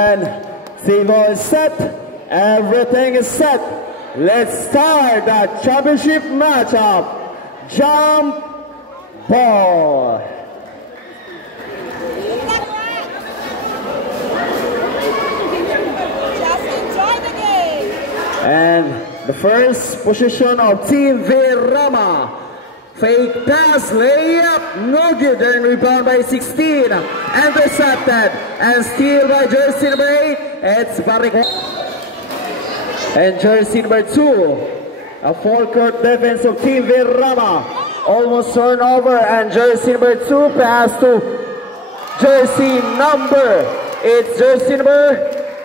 And table is set. Everything is set. Let's start the championship matchup. Jump ball. Just enjoy the game. And the first position of Team Virama. Fake pass, layup, no good, and rebound by 16. Intercepted, and steal by jersey number 8. It's Barik. And jersey number 2. A full-court defense of Team Virama. Almost turnover, and jersey number 2 pass to jersey number. It's jersey number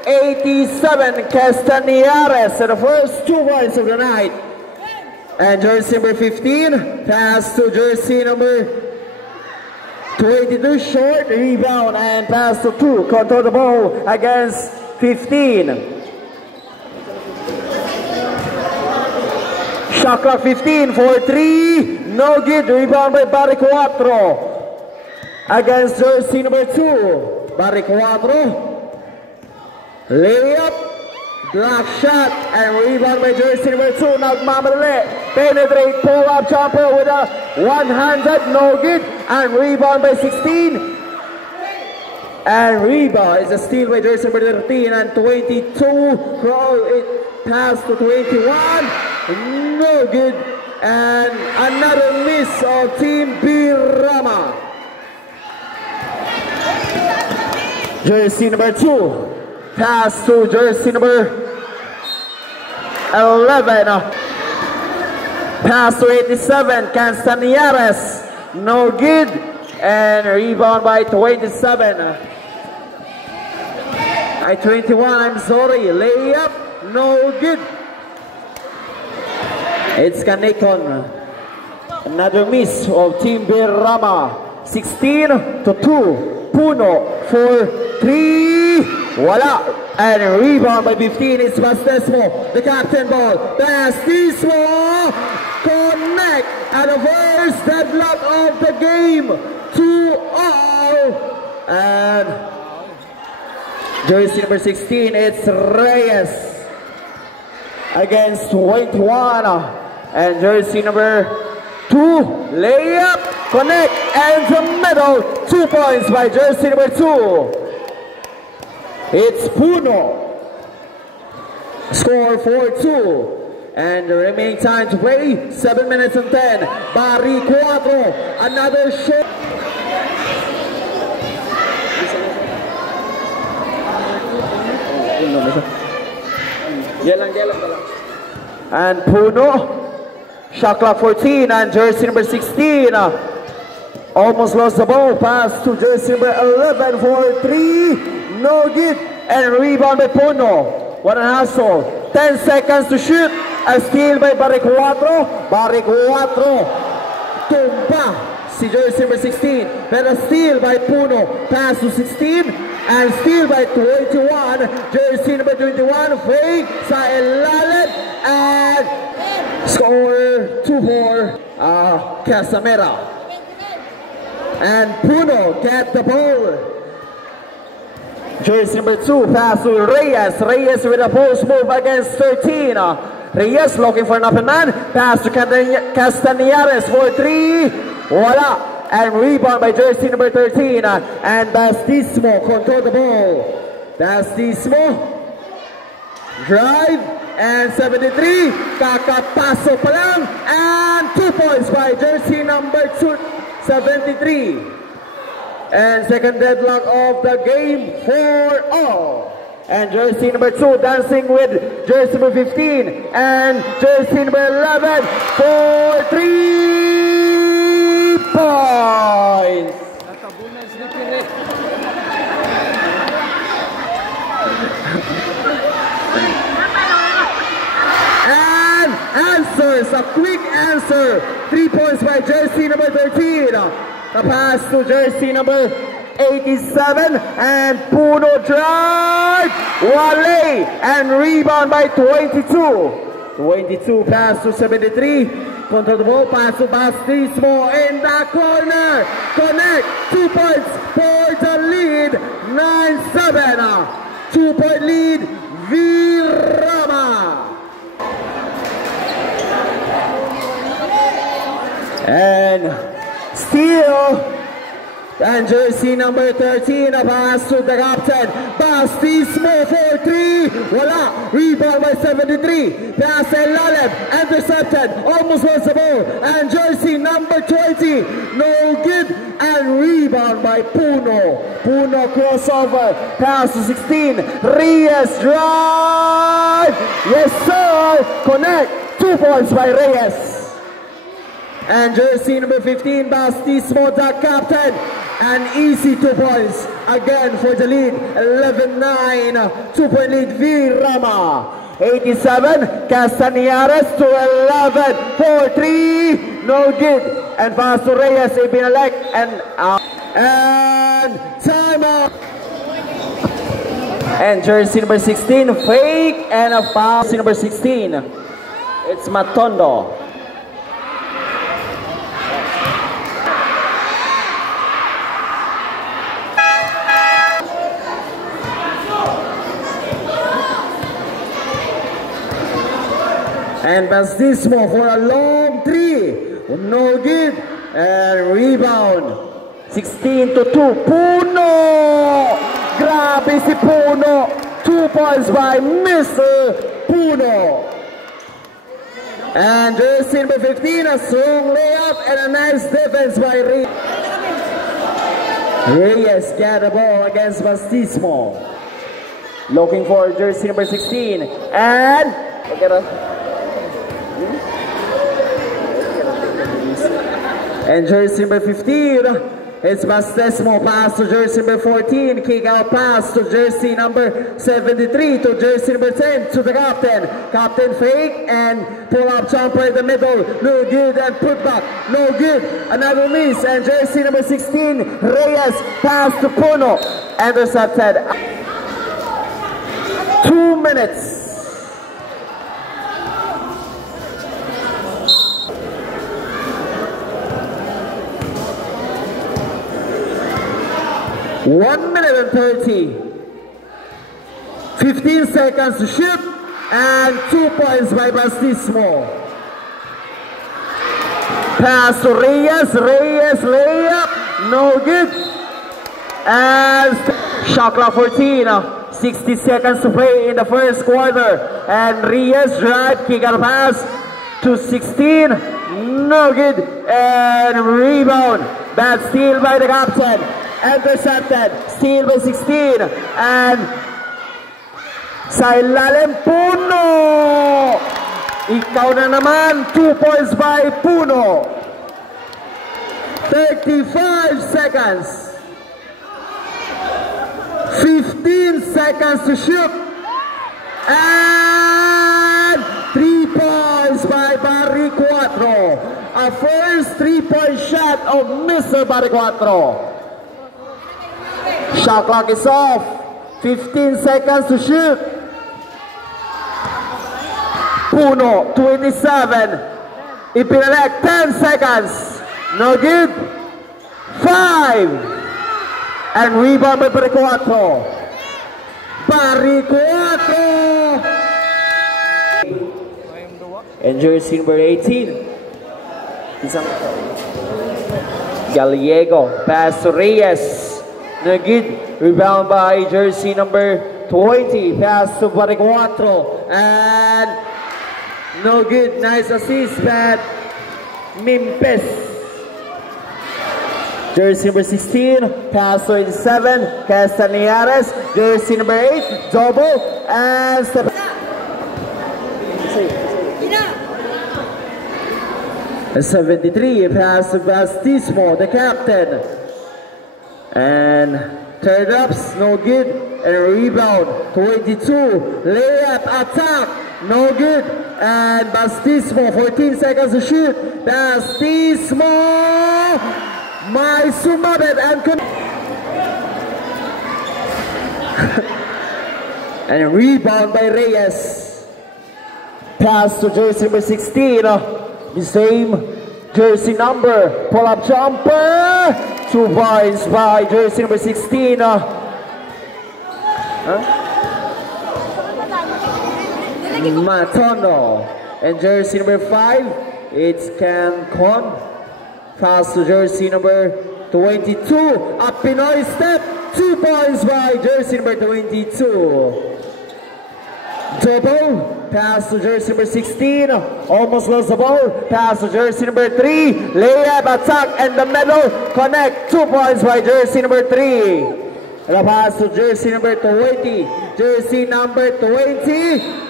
87, Castañares, and the first 2 points of the night. And jersey number 15, pass to jersey number 22, short, rebound, and pass to 2. Control the ball against 15. Shot clock 15 for 3, no good, rebound by Baricuatro. Against jersey number 2, Baricuatro. Layup. Block shot and rebound by jersey number 2. Nagmamadali. Penetrate pull-up jumper with a one-handed, no good. And rebound by 16. And rebound is a steal by jersey number 13 and 22. Crawl it pass to 21. No good. And another miss of Team Virama. Jersey number 2. Pass to jersey number 11. Pass to 87, Castañares. No good. And rebound by 27. By 21, I'm sorry. Layup, no good. It's Canecon. Another miss of Team Virama. 16 to 2. Puno for 3. Voila! And rebound by 15 is Bastesmo, the captain ball. Bastesmo connect at the first deadlock of the game. 2-all. And jersey number 16, it's Reyes against 21. And jersey number 2, layup, connect, and the middle. 2 points by jersey number 2. It's Puno. Score 4-2. And the remaining time to play, 7 minutes and 10. Baricuatro, another shot. And Puno, shot clock 14, and jersey number 16. Almost lost the ball. Pass to jersey number 11 for 3. No good. And rebound by Puno. What an hustle. 10 seconds to shoot. A steal by Baricuatro. Baricuatro. Tumba. Si jersey number 16. Then a steal by Puno. Pass to 16. And steal by 21. Jersey number 21. Fake sa ilalim. And score 2-4. Casamera. And Puno get the ball. Jersey number 2, pass to Reyes. Reyes with a post move against 13. Reyes looking for an open man. Pass to Castañares for 3. Voila. And rebound by jersey number 13. And Bastesmo control the ball. Bastesmo. Drive. And 73. Kakapaso pa lang. And 2 points by jersey number 73. And second deadlock of the game for all. And jersey number 2 dancing with jersey number 15. And jersey number 11 for 3 points. And answers, a quick answer. 3 points by jersey number 13. The pass to jersey number 87 and Puno drive, Wale, and rebound by 22. 22 pass to 73. Control the ball, pass to Bastesmo in the corner. Connect, 2 points for the lead, 9-7. 2-point lead, Virama. And steal. And jersey number 13, a pass to the captain. Bastismo for 3. Wala. Rebound by 73. Pass Elalem. Intercepted. Almost lost the ball. And jersey number 20. No good. And rebound by Puno. Puno crossover. Pass to 16. Reyes drive. Yes, sir. Connect. 2 points by Reyes. And jersey number 15, Bastismo, the captain. And easy 2 points again for the lead. 11-9, 2-point lead, Virama. 87, Castañares to 11, 4-3, no good. And pass to Reyes, Ibinalek, and out. And timeout. And jersey number 16, fake, and a foul. Jersey number 16, it's Matondo. And Bastismo for a long 3. No good. And rebound. 16-2. Puno! Grabe si Puno. 2 points by Mr. Puno. And jersey number 15, a strong layup and a nice defense by Reyes. Reyes got the ball against Bastismo. Looking for jersey number 16. And look at us. And jersey number 15, it's Bastismo. Pass to jersey number 14. Kick out pass to jersey number 73 to jersey number 10 to the captain. Captain fake and pull up jumper in the middle. No good. And put back. No good. Another miss. And jersey number 16, Reyes. Pass to Puno. Intercepted. 2 minutes. One minute and 30. 15 seconds to shoot. And 2 points by Bastismo. Pass to Reyes. Reyes layup. No good. And shot clock 14. 60 seconds to play in the first quarter. And Reyes drive. Kick out pass to 16. No good. And rebound. Bad steal by the captain. Intercepted, steal by 16, and sa ilalim, Puno! Ikaw na naman, 2 points by Puno. 35 seconds. 15 seconds to shoot. And 3 points by Barry Cuatro. A first 3-point shot of Mr. Barry Cuatro. Shot clock is off. 15 seconds to shoot. Puno, 27. Ibinalek, 10 seconds. No good. 5. And rebound by Barry Cuatro. Barry Cuatro. And jersey number 18. Isang Gallego. Pass to Reyes. No good. Rebound by jersey number 20. Pass to Barry Cuatro. And no good. Nice assist by Mimpes. Jersey number 16. Pass to 87. Castañares. Jersey number 8. Double. And step. 73. Pass to Bastismo, the captain. And turn ups, no good. And rebound, 22. Layup, attack, no good. And Bastismo, 14 seconds to shoot. Bastismo, may sumabit and and rebound by Reyes. Pass to jersey number 16. The same jersey number. Pull up jumper. 2 points by jersey number 16. Matondo. And jersey number 5, it's Cam Con. Pass to jersey number 22. A Pinoy step. 2 points by jersey number 22. Double. Pass to jersey number 16. Almost lost the ball. Pass to jersey number 3. Layup, attack, and the middle. Connect. 2 points by jersey number 3. The pass to jersey number 20. Jersey number 20.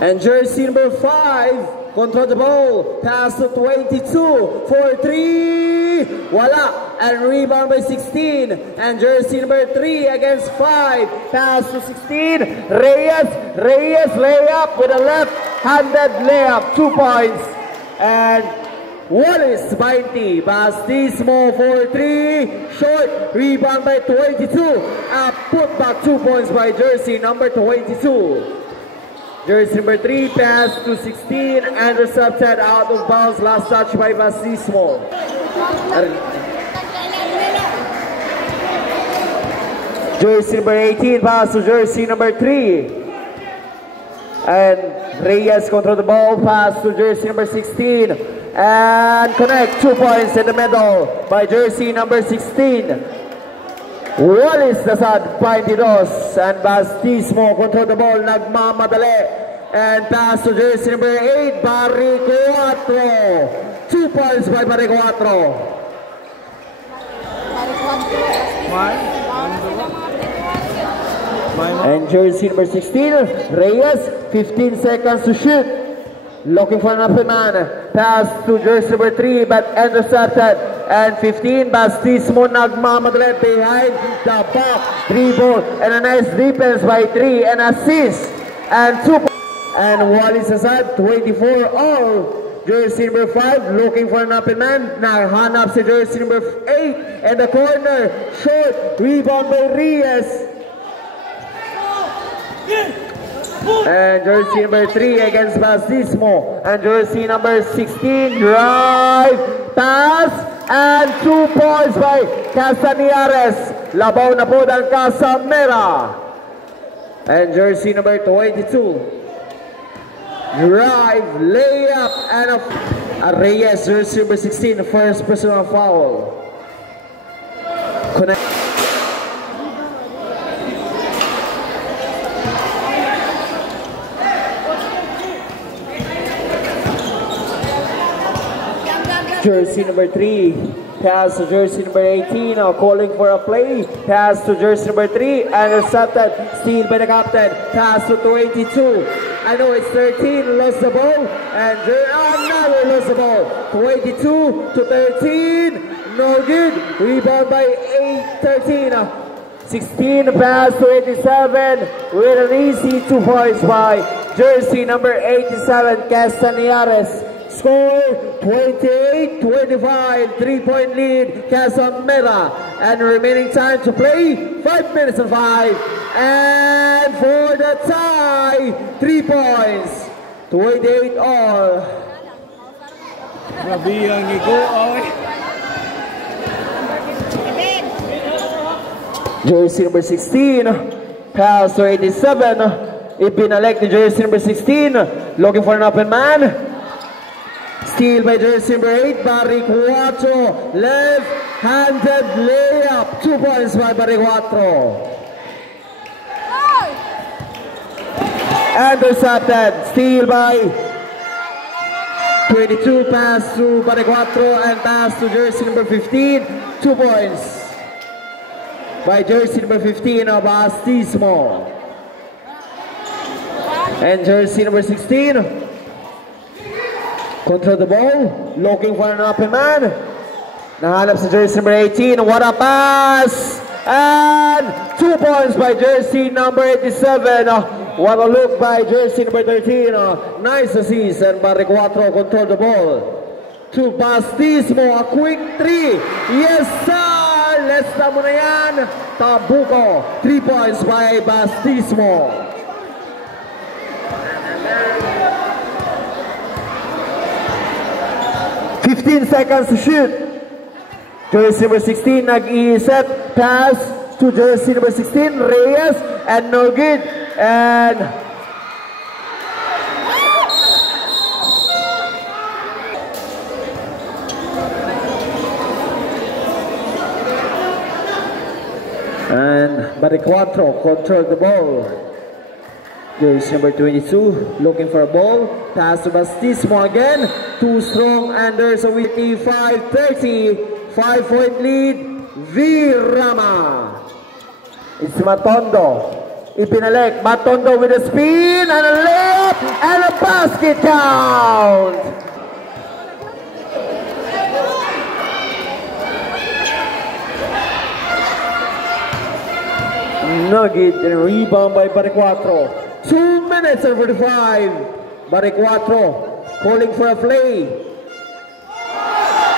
And jersey number 5. Control the ball. Pass to 22. For 3. Wala. And rebound by 16. And jersey number 3 against 5. Pass to 16. Reyes layup with a left-handed layup. 2 points. And Wallace 20. Bastismo for 3. Short. Rebound by 22. Put back 2 points by jersey number 22. Jersey number 3, pass to 16, and intercepted out of bounds. Last touch by Bastismo. Jersey number 18, pass to jersey number 3. And Reyes control the ball, pass to jersey number 16. And connect, 2 points in the middle by jersey number 16. Wallace Dasad, 22, and Bastismo control the ball, nagmamadali, and pass to jersey number 8, Barry 4. 2 points by Barry 4. And jersey number 16, Reyes, 15 seconds to shoot. Looking for an open man. Pass to jersey number 3, but intercepted. And 15, Bastismo nagmamadali behind the back. Dribble and a nice defense by 3 and assist. And 2. And Wallace Asad, 24 all. Jersey number 5 looking for an open man. Nahanap si jersey number 8 in the corner. Short. Rebound by Reyes. And jersey number 3 against Bastismo. And jersey number 16, drive, pass, and 2 points by Castañares. Labaw na po ng Casamera. And jersey number 22, drive, layup, and a Reyes, jersey number 16, first personal foul. Connect. Jersey number 3, pass to jersey number 18, calling for a play, pass to jersey number 3, intercepted, steal by the captain, pass to 22, I know it's 13, lost the ball, and another lost the ball, 22 to 13, no good, rebound by 13, 16, pass to 87, with an easy 2 points by jersey number 87, Castañares. Score 28-25, 3-point lead, Casamera. And remaining time to play, 5 minutes and 5. And for the tie, 3 points, 28 all. Jersey number 16, pass to 87. Ibinalek to jersey number 16, looking for an open man. Steal by jersey number 8, Barry 4. Left-handed layup. 2 points by Barry 4. Intercepted. Steal by 22. Pass to Barry 4 and pass to jersey number 15. 2 points by jersey number 15 of Bastismo. And jersey number 16. Control the ball, looking for an open man. Nahanap sa jersey number 18. What a pass! And 2 points by jersey number 87. What a look by jersey number 13. Nice assist, and Barry 4 control the ball. To Bastismo, a quick 3. Yes, sir! Let's mo na yan. Tabuko, 3 points by Bastismo. 15 seconds to shoot. Jersey number 16, nag-i-set, pass to jersey number 16, Reyes, and no good. And Baricuatro controlled the ball. Jersey number 22 looking for a ball. Pass to Bastismo again. Too strong, and there's a 55-30. 5-point lead. Virama. It's Matondo. Ipinalik. Matondo with a spin and a layup and a basket count. Nugget and rebound by Baricuatro. 2 minutes and 45. Baricuatro calling for a play.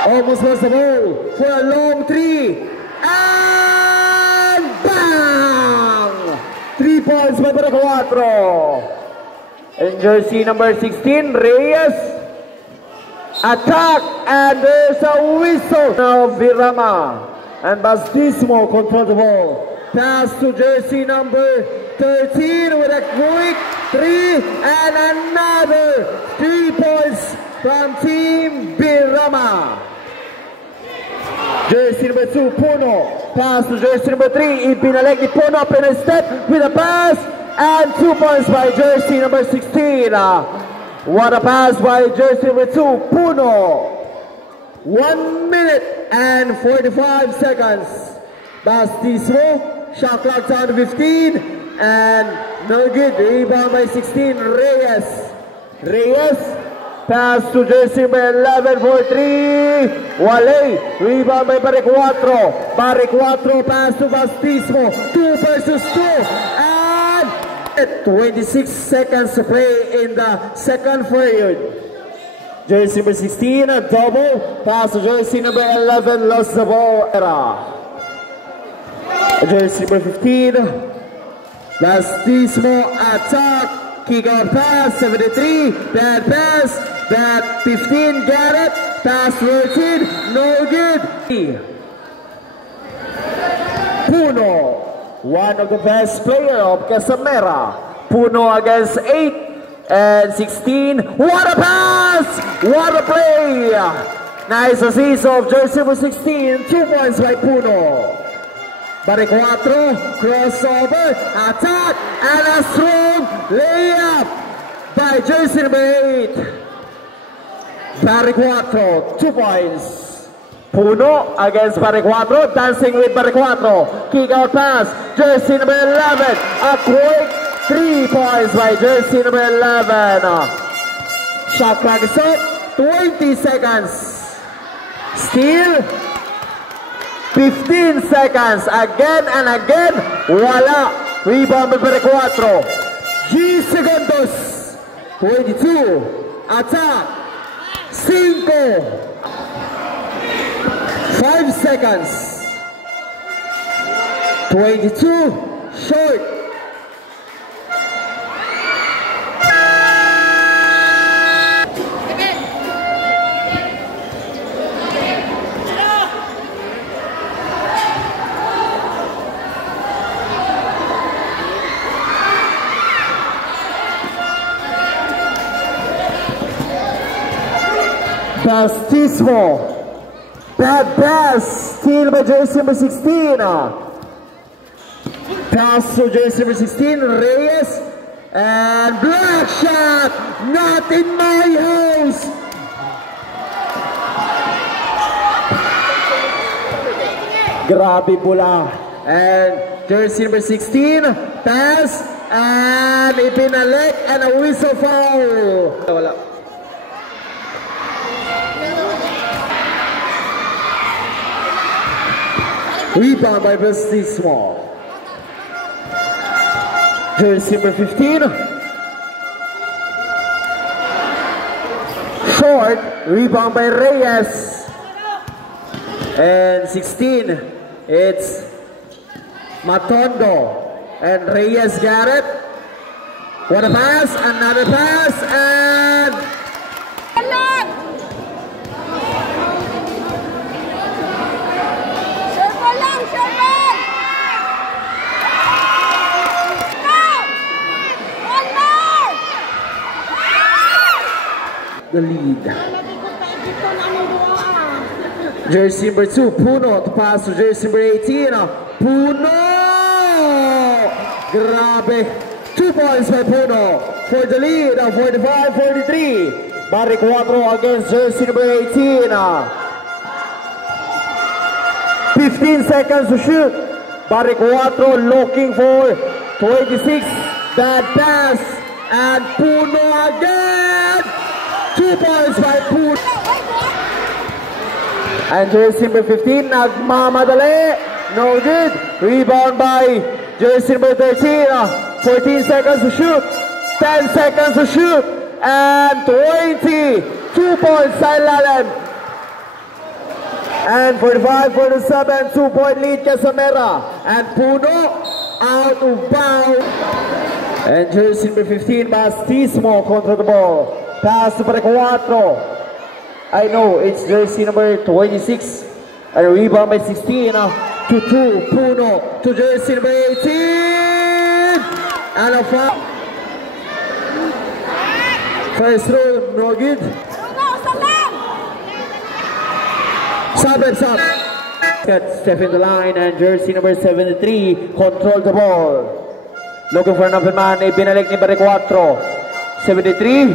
Almost lost the ball for a long three. And bang! 3 points by Baricuatro. And jersey number 16, Reyes. Attack, and there's a whistle. Now Virama and Bastismo control the ball. Pass to jersey number 13 with a quick three, and another 3 points from Team Virama. Jersey number 2, Puno. Pass to jersey number 3. Ibinalik ni Puno up in a step with a pass, and 2 points by jersey number 16. What a pass by jersey number 2, Puno. 1 minute and 45 seconds. Bastismo. Shot clock down to 15, and no good. Rebound by 16, Reyes. Reyes, pass to jersey number 11 for 3. Wale, rebound by Baricuatro. Baricuatro, pass to Bastismo. 2 versus 2, and 26 seconds to play in the second period. Jersey number 16, a double. Pass to jersey number 11, lost the ball. Jersey number 15, Bastismo attack, kick out pass, 73, bad pass, bad 15, got it, pass 13, no good. Puno, one of the best player of Casamera. Puno against 8 and 16, what a pass, what a play. Nice assist of jersey number 16, 2 points by Puno. Baricuatro, crossover, attack, and a strong layup by jersey number 8. Baricuatro, 2 points. Puno against Baricuatro, dancing with Baricuatro. Kick out pass, jersey number 11. A quick 3 points by jersey number 11. Shot clock is up, 20 seconds. Steal. 15 seconds, again and again, wala. Rebound by Baricuatro. G segundos. 22. Attack. 5. 5 seconds. 22. Short. Bastismo, bad pass, steal by jersey number 16. Pass to jersey number 16, Reyes, and block shot, not in my house. Grabe bola, and jersey number 16, pass, and ipinalik, and a whistle foul. Wala. Rebound by Bastismo. Jersey number 15. Short. Rebound by Reyes. And 16. It's Matondo. And Reyes got it. What a pass. Another pass. And the lead. Lagi ko pa dito na mo buwa. Jersey number 2, Puno to pass to jersey number 18. Puno! Grabe. 2 points by Puno for the lead of 45-43. Barry Cuatro against jersey number 18. 15 seconds to shoot. Barry Cuatro looking for 26. Bad pass. And Puno again. 2 points by Puno. And jersey number 15, nagmamadali. No good. Rebound by jersey number 13. 14 seconds to shoot. 10 seconds to shoot. And 20. 2 points sa ilalim. And 45-47, 2-point lead Casamera. And Puno out of bounds. And jersey number 15, Bastismo contra the ball. Pass to Barry Cuatro. I know it's jersey number 26. And rebound by 16 to 2. Puno to jersey number 18. And a foul. First throw, no good. Sub. Step in the line and jersey number 73 control the ball. Looking for an open man, binalik ni Barry Cuatro. 73.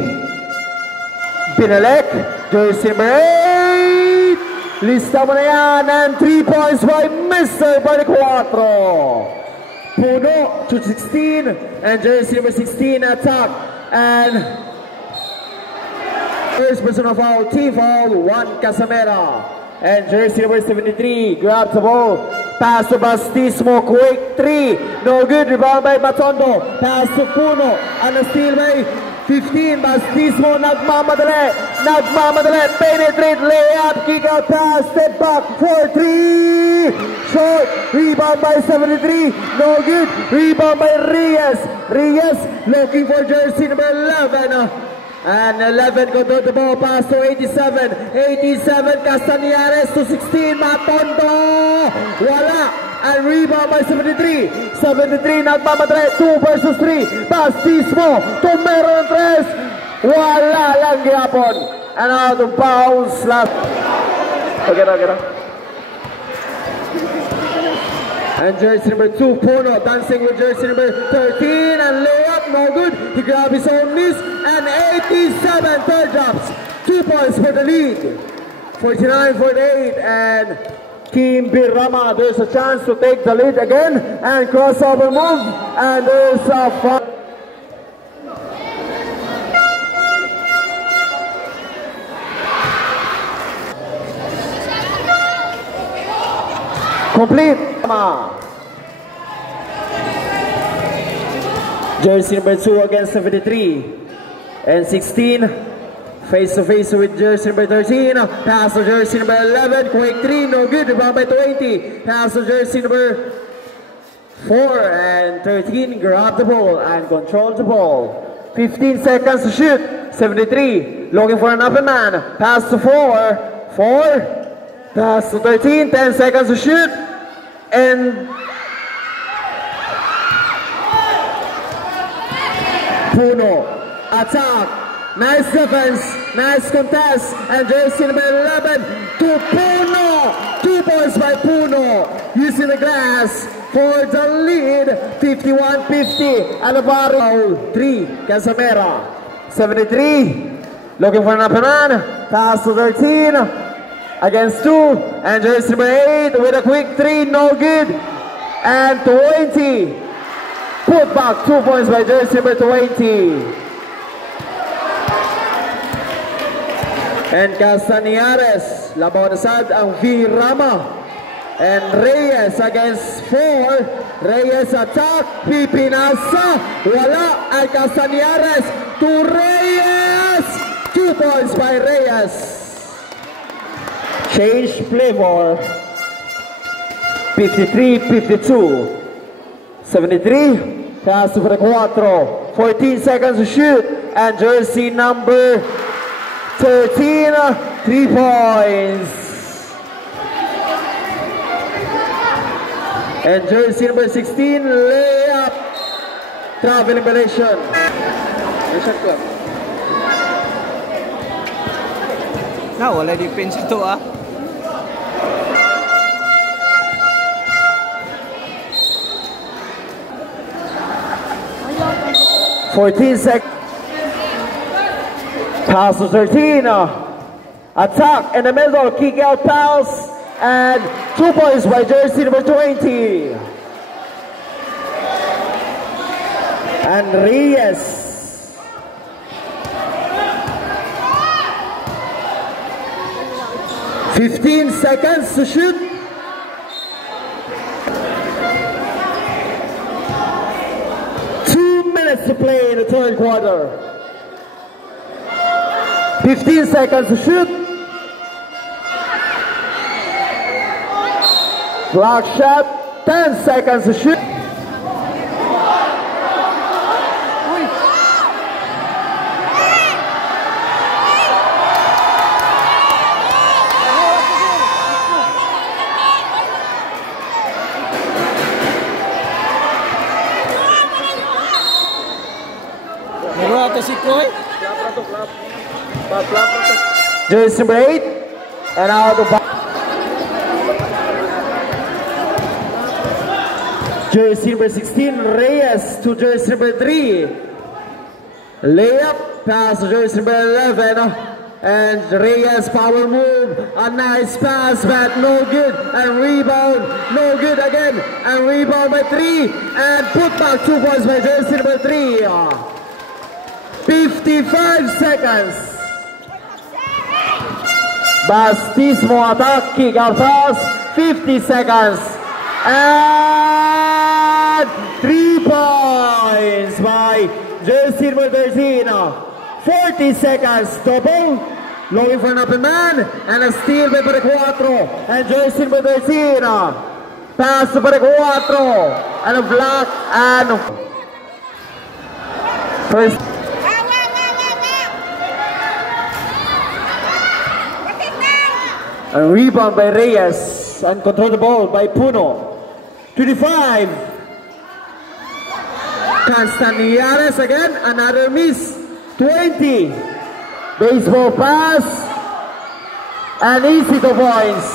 Binalik. Jersey number 8. Lista mo na yan. And 3 points by Mr. Barry Cuatro. Puno to 16. And jersey number 16 attack. And first personal foul, team foul, 1 Casamera. And jersey number 73 grabs the ball. Pass to Bastismo, quick 3. No good, rebound by Matondo. Pass to Puno. And a steal by 15. Bastismo, nagmamadali. Penetrate, layup, kick out pass, step back for 3. Short, rebound by 73. No good, rebound by Reyes. Looking for jersey number 11. And 11 control the ball, pass to 87. 87, Castañares to 16, Matondo. Wala. And rebound by 73. 73, nagmamadali. 2 versus 3. Bastismo to meron 3. Wala lang gyapon. And out of bounds last. Okay na. And jersey number 2, Puno, dancing with jersey number 13, and layup, no good. He grabbed his own miss, and 87, third drops. 2 points for the lead. 49-48, and Team Birama, there's a chance to take the lead again, and crossover move, and there's a fun. Complete. Jersey number 2 against 73. And 16. Face to face with jersey number 13. Pass to jersey number 11. Quick 3. No good. Rebound by 20. Pass to jersey number 4. And 13. Grab the ball and control the ball. 15 seconds to shoot. 73. Looking for an open man. Pass to 4. 4. Pass to 13, 10 seconds to shoot, and Puno, attack, nice defense, nice contest, and jersey number 11 to Puno, 2 points by Puno, using the glass for the lead, 51-50, Alvaro, 3, Casamera, 73, looking for an open man, pass to 13, against 2, and jersey number 8 with a quick 3, no good, and 20. Put back 2 points by jersey number 20. And Castañares, laban asad ang Virama. And Reyes against 4. Reyes attack, pipinasa, wala ay Castañares to Reyes. 2 points by Reyes. Change play for 53-52. 73. Pass to Barry Cuatro. 14 seconds to shoot. And jersey number 13. 3 points. And jersey number 16. Layup. Traveling violation. Wala defense ito ah. 14 seconds. Pass to 13. Attack in the middle, kick out pass, and 2 points by jersey number 20. And Reyes. 15 seconds to shoot. 2 minutes to play in the third quarter. 15 seconds to shoot. Block shot. 10 seconds to shoot. Jersey number 8 and out of bounds. Jersey number 16 Reyes to jersey number 3. Layup pass to jersey number 11 and Reyes power move, a nice pass but no good, and rebound no good again, and rebound by 3 and put back 2 points by jersey number 3. 55 seconds. Bastismo attack, kick out pass, 50 seconds. And 3 points by jersey number 13. 40 seconds, double, looking for an open man, and a steal by Parecuatro. And jersey number 13, pass to Parecuatro, and a block, and first. A rebound by Reyes and control the ball by Puno. 25. Castañares again, another miss. 20. Baseball pass and easy to points.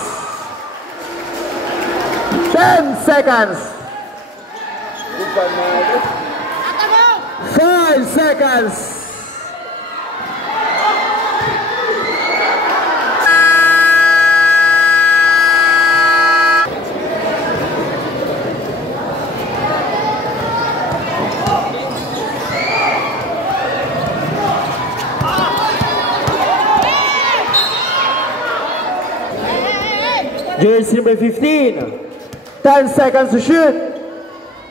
10 seconds. 5 seconds. Jersey number 15, 10 seconds to shoot,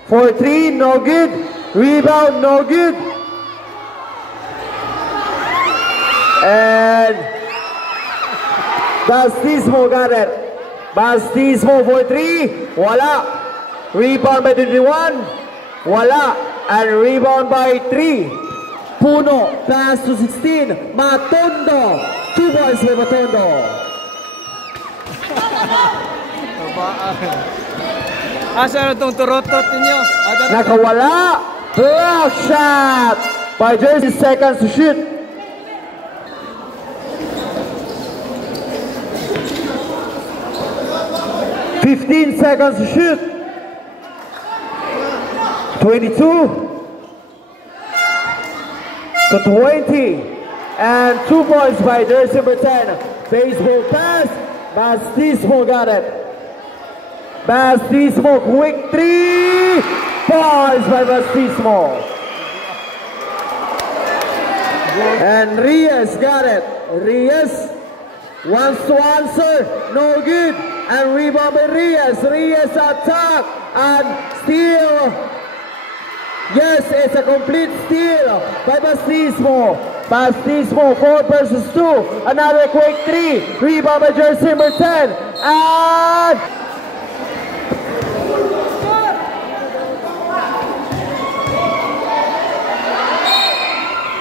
4-3, no good, rebound, no good, and Bastismo got it, Bastismo 4-3, voila, rebound by 21, voila, and rebound by 3, Puno, pass to 16, Matondo, 2 points by Matondo. Asa na itong turotot ninyo? Nakawala! Block shot by jersey, seconds to shoot. $15 seconds to shoot. 22 to 20. And 2 points by jersey number 10. Baseball pass. Bastismo got it. Bastismo, quick 3 points by Bastismo. And Reyes got it. Reyes wants to answer, no good. And rebound by Reyes. Reyes attack and steal. Yes, it's a complete steal by Bastismo. Bastismo 4 versus 2. Another quick 3. Rebound by jersey number 10.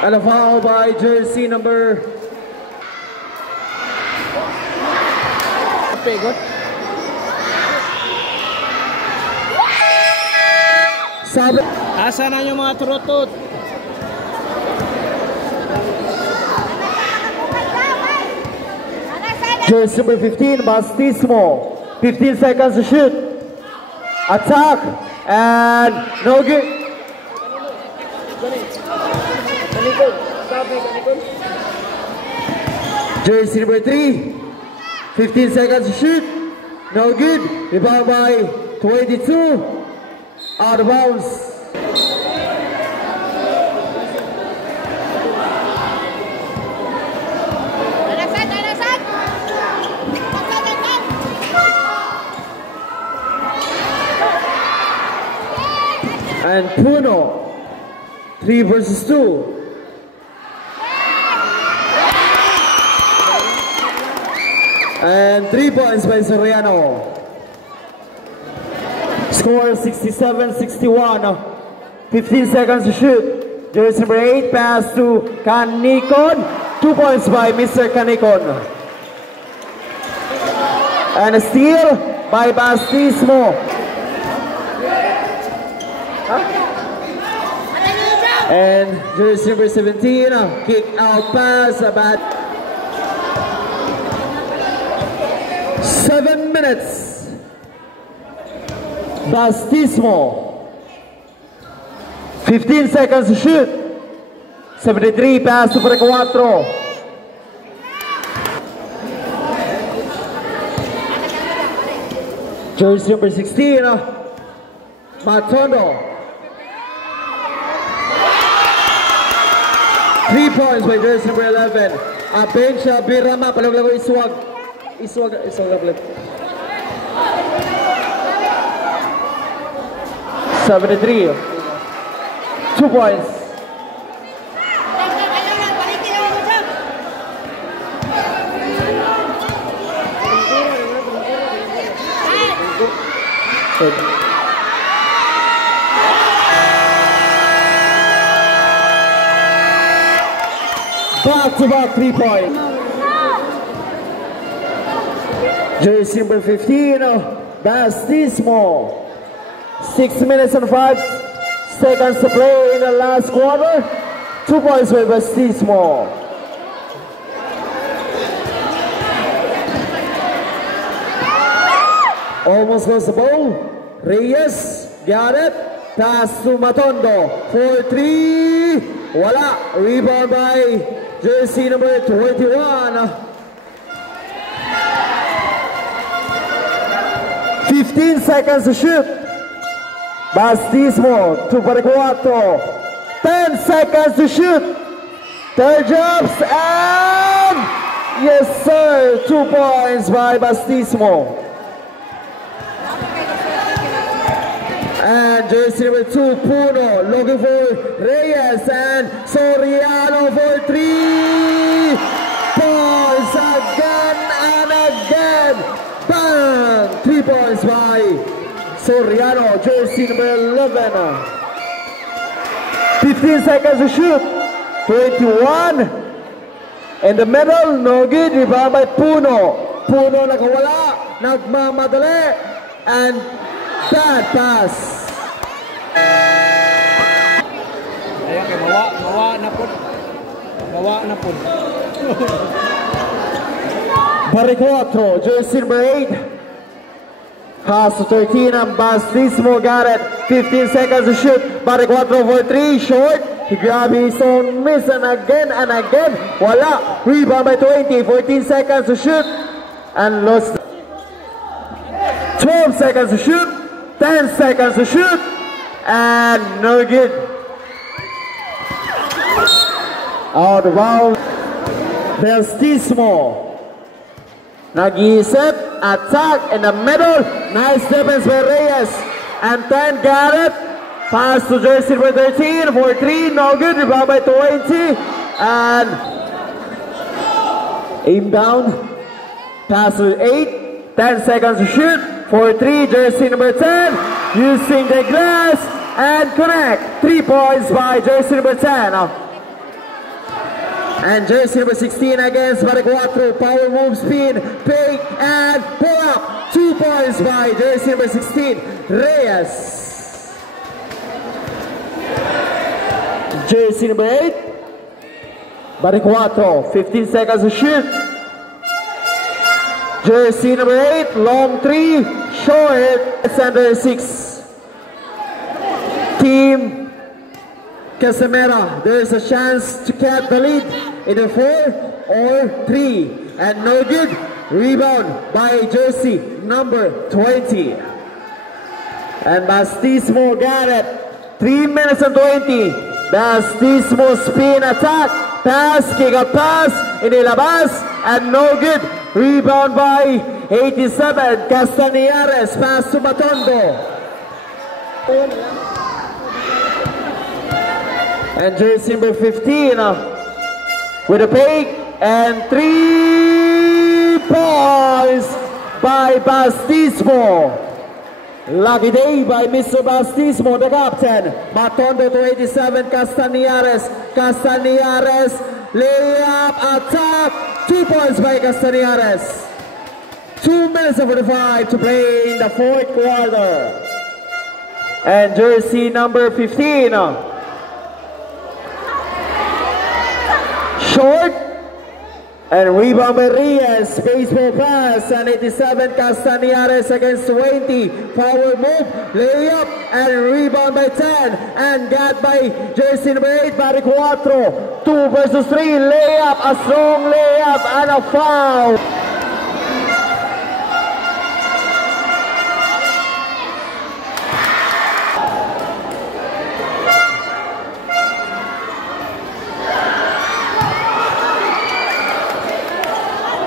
And a foul by jersey number 7. Asa na yung mga turotot? Jersey number 15, Bastismo. 15 seconds to shoot. Attack. And no good. Jersey number 3. 15 seconds to shoot. No good. Rebound by 22. Out of bounds. And Puno, 3 versus 2. And 3 points by Soriano. Score 67-61. 15 seconds to shoot. Jersey number 8, pass to Canicon. 2 points by Mr. Canicon. And a steal by Bastismo. And jersey number 17, kick out pass about 7 minutes. Bastismo. 15 seconds to shoot. 73, pass to Precuatro. Jersey number 16, Matondo. 3 points by jersey number 11. Bencha Birama, palaglago Iswag. Iswag lablet. 73. 2 points. Back-to-back 3 points. Jersey number 15, Bastismo. 6 minutes and 5 seconds to play in the last quarter. 2 points by Bastismo. Almost lost the ball. Reyes got it. Pass to Matondo for 3. Voila. Rebound by jersey number 21. 15 seconds to shoot. Bastismo, 2 para 4. 10 seconds to shoot. Third jumps and yes sir, 2 points by Bastismo. And jersey number 2, Puno, looking for Reyes and Soriano for 3 points again and again. Bang! 3 points by Soriano, jersey number 11. 15 seconds to shoot. 21. In the middle, no good. Rebound by Puno. Puno nakawala, nagmamadali, and bad pass. Ayan kay mawa na po. Baricuatro, jersey number 8. Pass to 13 and Bastismo got it. 15 seconds to shoot. Baricuatro for 3, short. He grabbed his own miss and again. Voila. Rebound by 20. 14 seconds to shoot. And lost. 12 seconds to shoot. 10 seconds to shoot. And no good. Out of bounds. Bastismo. Nag-iisip, attack in the middle. Nice defense by Reyes. And 10 got it. Pass to jersey number 13 for 3. No good. Rebound by 20. And inbound. Pass to 8. 10 seconds to shoot. For 3. Jersey number 10. Using the glass. And connect. 3 points by jersey number 10. And jersey number 16 against Baricuatro. Power move, spin, fake, and pull up. 2 points by jersey number 16, Reyes. Jersey number 8, Baricuatro. 15 seconds to shoot. Jersey number 8, long 3, short, center 6. Team Casamera, there's a chance to get the lead in a 4 or 3. And no good. Rebound by jersey number 20. And Bastismo got it. 3 minutes and 20. Bastismo spin attack. Pass, kick out pass. Inilabas. And no good. Rebound by 87. Castañares. Pass to Matondo. And jersey number 15 with a fake. And 3 points by Bastismo. Lucky day by Mr. Bastismo, the captain. Matondo to 87, Castañares. Castañares, layup, attack. 2 points by Castañares. 2 minutes and 45 to play in the 4th quarter. And jersey number 15. Short. And rebound by Reyes, baseball pass, and 87 Castañares against 20, power move, layup, and rebound by 10, and got by jersey number 8, Barry Cuatro, 2 versus 3, layup, a strong layup, and a foul.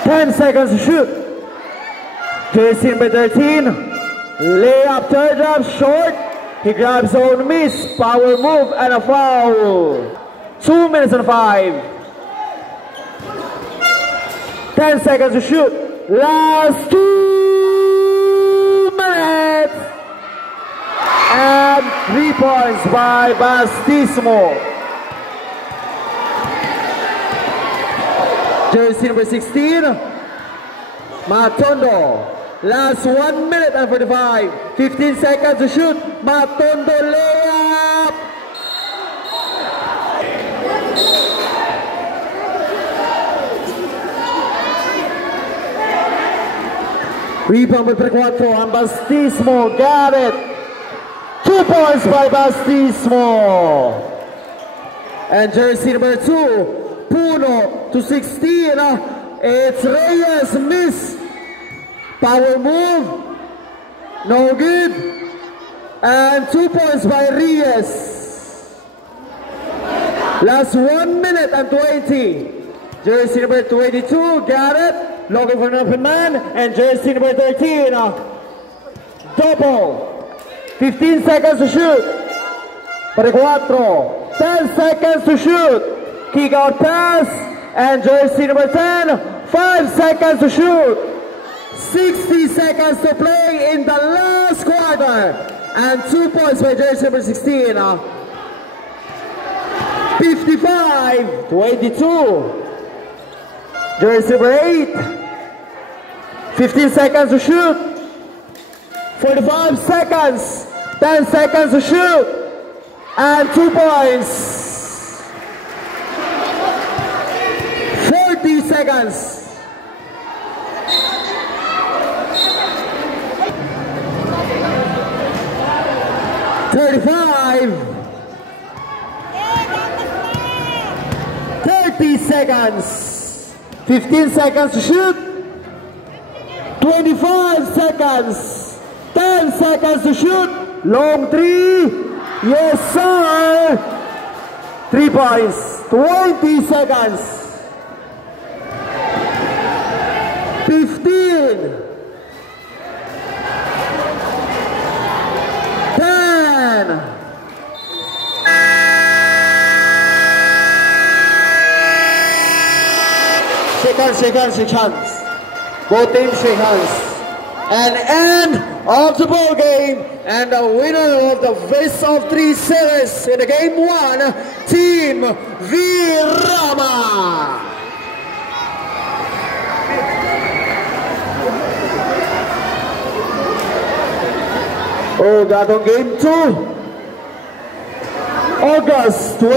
Ten seconds to shoot. Jersey number 13. Layup, third drop, short. He grabs own miss. Power move and a foul. 2 minutes and 5. 10 seconds to shoot. Last 2 minutes. And 3 points by Bastismo. Jersey number 16, Matondo. Last 1 minute and 45. 15 seconds to shoot. Matondo layup. Rebound by Prequatro and Bastismo got it. 2 points by Bastismo. And jersey number 2. Puno to 16. It's Reyes, miss. Power move. No good. And 2 points by Reyes. Last 1 minute and 20. Jersey number 22, got it. Looking for an open man. And jersey number 13, double. 15 seconds to shoot. Para 4. 10 seconds to shoot. Kick out pass, and jersey number 10, 5 seconds to shoot. 60 seconds to play in the last quarter. And 2 points by jersey number 16. 55-82. Jersey number 8. 15 seconds to shoot. 45 seconds. 10 seconds to shoot. And 2 points. 40 seconds. $35. 30 seconds. 15 seconds to shoot. 25 seconds. 10 seconds to shoot. Long 3. Yes, sir. 3 points. 20 seconds. 15. 10. Shake hands. Both teams shake hands. And end of the ball game. And the winner of the best of 3 series in the game 1, Team Virama. Oh, got on game 2. August 20.